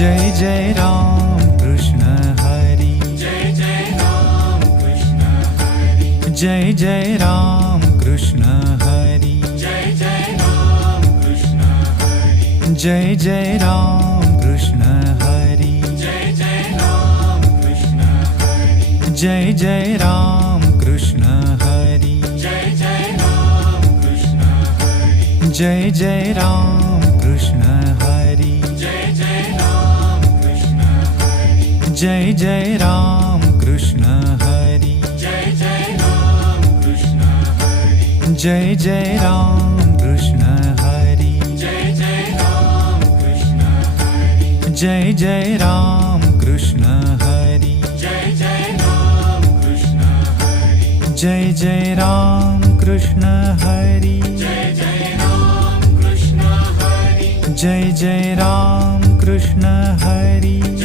Jai Jai Ram Krishna Hari. Jai Jai Ram Krishna Hari. Jai Jai Ram Krishna Hari. Jai Jai Ram Krishna Hari. Jai Jai Ram Krishna Hari. Jai Jai Ram Krishna Hari. Jai Jai Ram Krishna Hari. Jai Jai Ram Krishna Hari. Jai Jai Ram Krishna Hari. Jai Jai Ram Krishna Hari. Jai Jai Ram Krishna Hari. Jai Jai Ram Krishna Hari. Jai Jai Ram Krishna Hari. Jai Jai Ram Krishna Hari. Jai Jai Ram Krishna Hari. Jai Jai Ram Krishna Hari. Jai Jai Ram Krishna Hari. Jai Jai Ram Krishna Hari. Jai Jai Ram Krishna Hari.